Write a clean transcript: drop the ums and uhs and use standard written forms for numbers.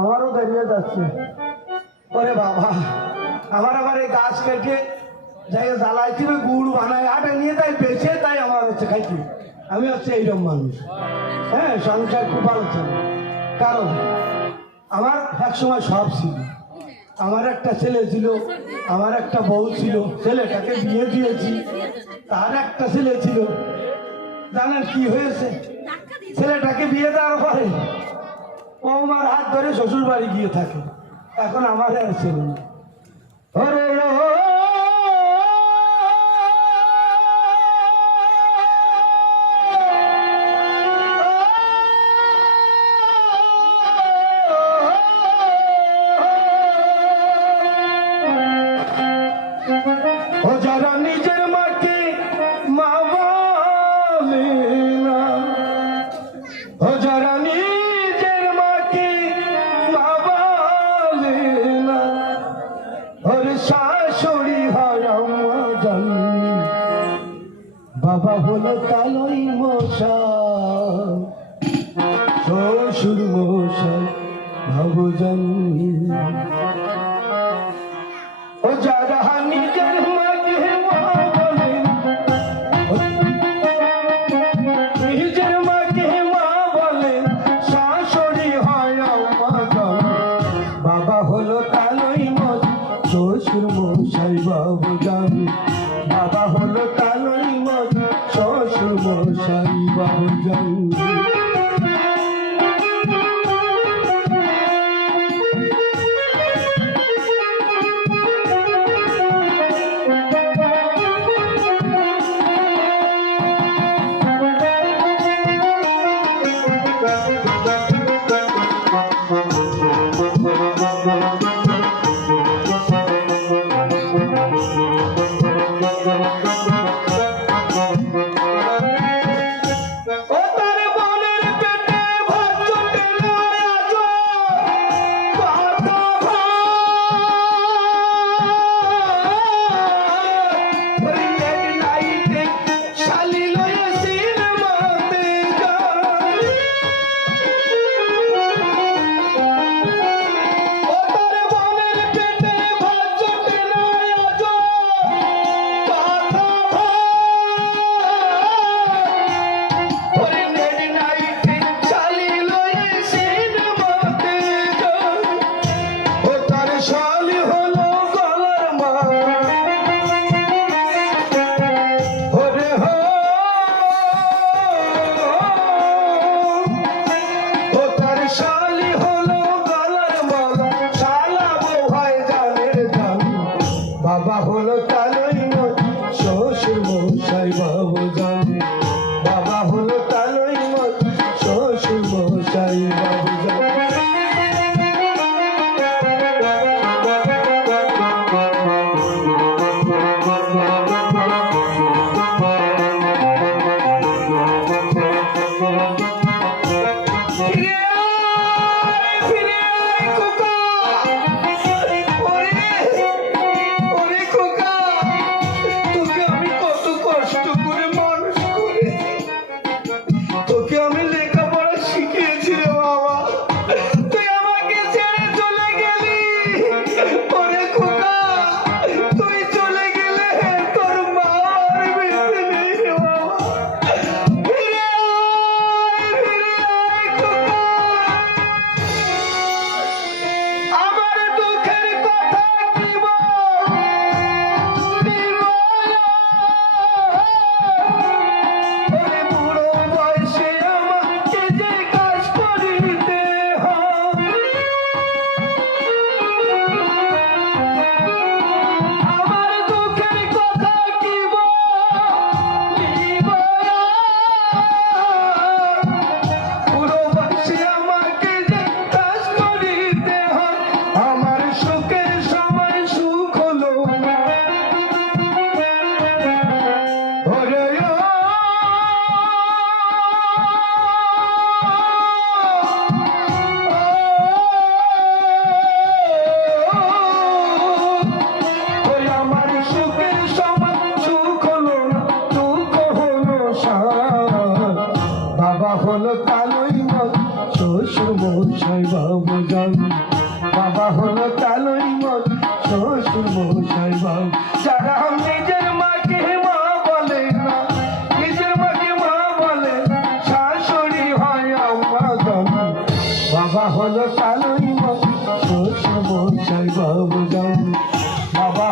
আমারও দাঁড়িয়ে যাচ্ছে। ওরে বাবা, আমার আবার এই গাছ কেটে যাই জ্বালাইতে গুড় বানায় আটা নিয়ে তাই বেঁচে, তাই আমার হচ্ছে খাইতে। আমি হচ্ছে এইরকম মানুষ। হ্যাঁ, সংসার খুব ভালো চলে। কারণ আমার এক সময় সব ছিল। আমার একটা ছেলে ছিল, আমার একটা বউ ছিল, ছেলেটাকে বিয়ে দিয়েছি। তার একটা ছেলে ছিল, জানেন কি হয়েছে? ছেলেটাকে বিয়ে দেওয়ার পরে ও আমার হাত ধরে শ্বশুর বাড়ি গিয়ে থাকে। এখন আমার আর ছেলে না। ওরে ও যারা নিজের মাকে মা বলে না, ও যারা নিজের মাকে মা বলে না, ওর শাশুড়ি হয় আমাজন, বাবা হলো কালই মশাই, শ্বশুর মশাই ভাবজন। ও যারা নিজের মাকে মা বলে, নিজের মাকে মা বলে, শাশুড়ি হয় আমাজন, বাবা হলো কালই মশাই, শ্বশুর মশাই বাবুজান, বাবা হলো কালই মশাই, শ্বশুর মশাই বাবুজান। ও বাবুজন, বাবা হলো কালই মন শ্বশুর মশাই বাবু। যারা নিজের মাকে মা বলে না, নিজের মাকে মা বলে, শাশুড়ি হয় আমাজন। বাবা হলো কালই মন শ্বশুর মশাই বাবুজন, বাবা